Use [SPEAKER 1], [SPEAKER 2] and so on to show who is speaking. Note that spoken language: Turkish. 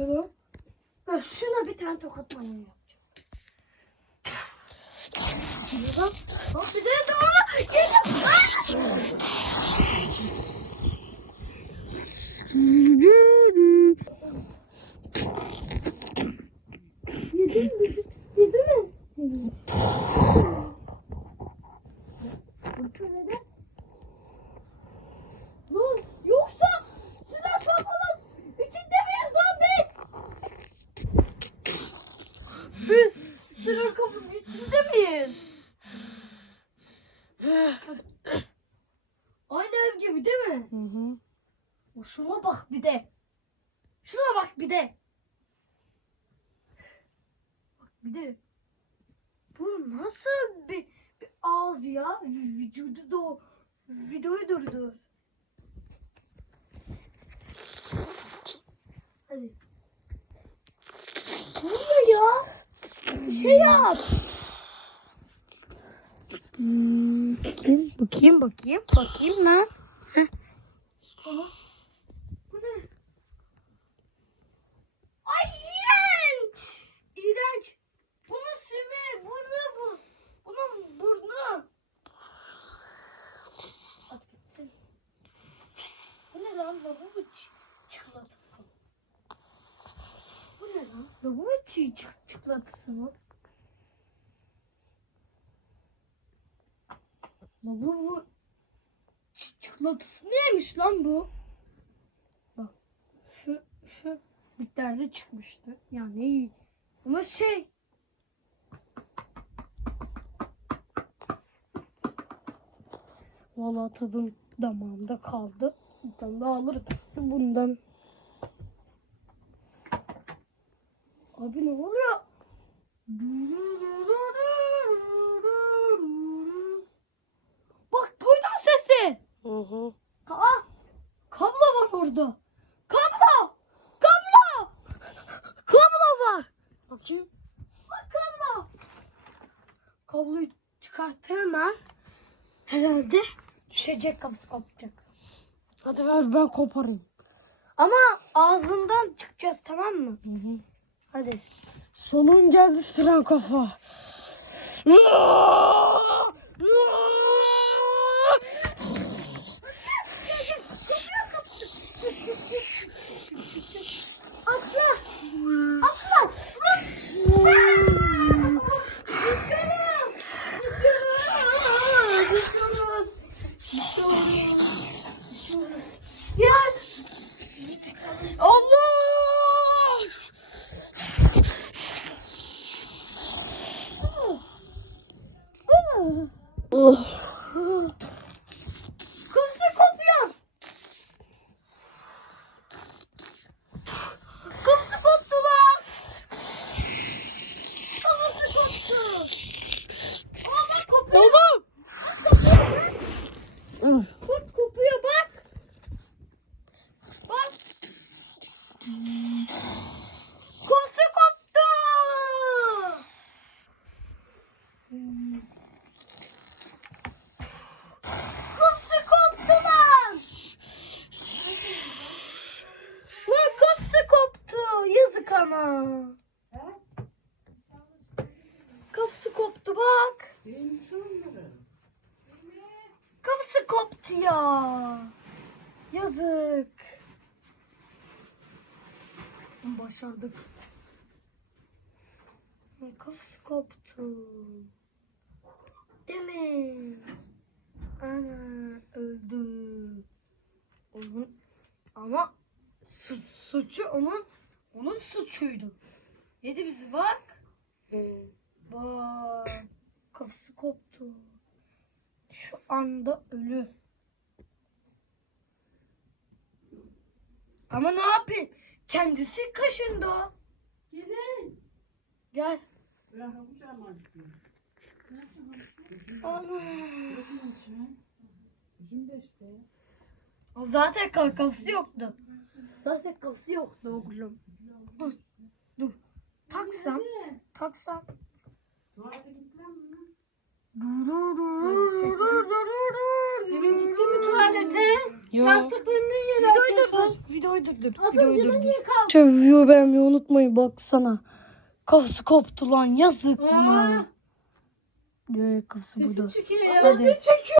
[SPEAKER 1] Şunu. Ha, şuna bir tane tokat manyağı yapacağım. Bak, bak bir de doğru. Geliyor. Yedin mi? Yedin mi? Şuna bak bir de. Şuna bak bir de. Bak bir de. Bu nasıl bir, bir ağız ya? Vücudu da. Videoyu durdur. Hadi. Ne oluyor ya? Bir şey yap.
[SPEAKER 2] Hmm, bakayım, bakayım, bakayım. Bakayım lan.
[SPEAKER 1] Ama bu lan? Lavabo ç- çikolatası. Bu ne lan? Çik- çikolatası mı? Lavabo ç- çikolatası neymiş lan bu? Bak şu şu bitlerde çıkmıştı. Yani iyi. Ama şey Vallahi tadım damağımda kaldı. Tane daha alırız bundan. Abi ne oluyor? Bak duydun mu sesi?
[SPEAKER 2] Hı hı.
[SPEAKER 1] Aa, kablo var orada. Kablo! Kablo! Kablo var.
[SPEAKER 2] Bakayım.
[SPEAKER 1] Bak kablo. Kabloyu çıkarttım hemen. Herhalde düşecek kafası kopacak.
[SPEAKER 2] Hadi ver ben koparayım.
[SPEAKER 1] Ama ağzından çıkacağız tamam mı?
[SPEAKER 2] Hı hı.
[SPEAKER 1] Hadi.
[SPEAKER 2] Sonun geldi sıran kafa.
[SPEAKER 1] Ugh. Koptu ya. Yazık. Başardık. Kafası koptu. Değil mi? Ana öldü. Onun ama su, suçu onun onun suçuydu. Yedi bizi bak. Bak kafası koptu. Şu anda ölü. Ama ne yapayım? Kendisi kaşındı o.
[SPEAKER 3] Gelin.
[SPEAKER 1] Gel. Ana.
[SPEAKER 3] Gözüm içine. Gözüm de işte.
[SPEAKER 1] Zaten ka- kafası yoktu. Zaten kafası yoktu oğlum. Dur. Dur. Taksam. Taksam.
[SPEAKER 3] Tuvalete gittiler mi?
[SPEAKER 4] Dur dur dur dur dur dur dur.
[SPEAKER 3] Emin gitti mi tuvalete?
[SPEAKER 1] Yo.
[SPEAKER 3] Yastıklarını yere
[SPEAKER 1] Videoyu
[SPEAKER 3] atıyorsun.
[SPEAKER 1] durdur. Videoyu durdur. Videoyu
[SPEAKER 3] önce
[SPEAKER 1] durdur.
[SPEAKER 3] niye kalktın?
[SPEAKER 1] Şu videoyu beğenmeyi unutmayın baksana. Kafası koptu lan yazık
[SPEAKER 3] Aa,
[SPEAKER 1] lan. Ee, kafası burada.
[SPEAKER 3] Sesim çıkıyor ya.
[SPEAKER 1] Hadi.
[SPEAKER 3] Sesim çekiyor.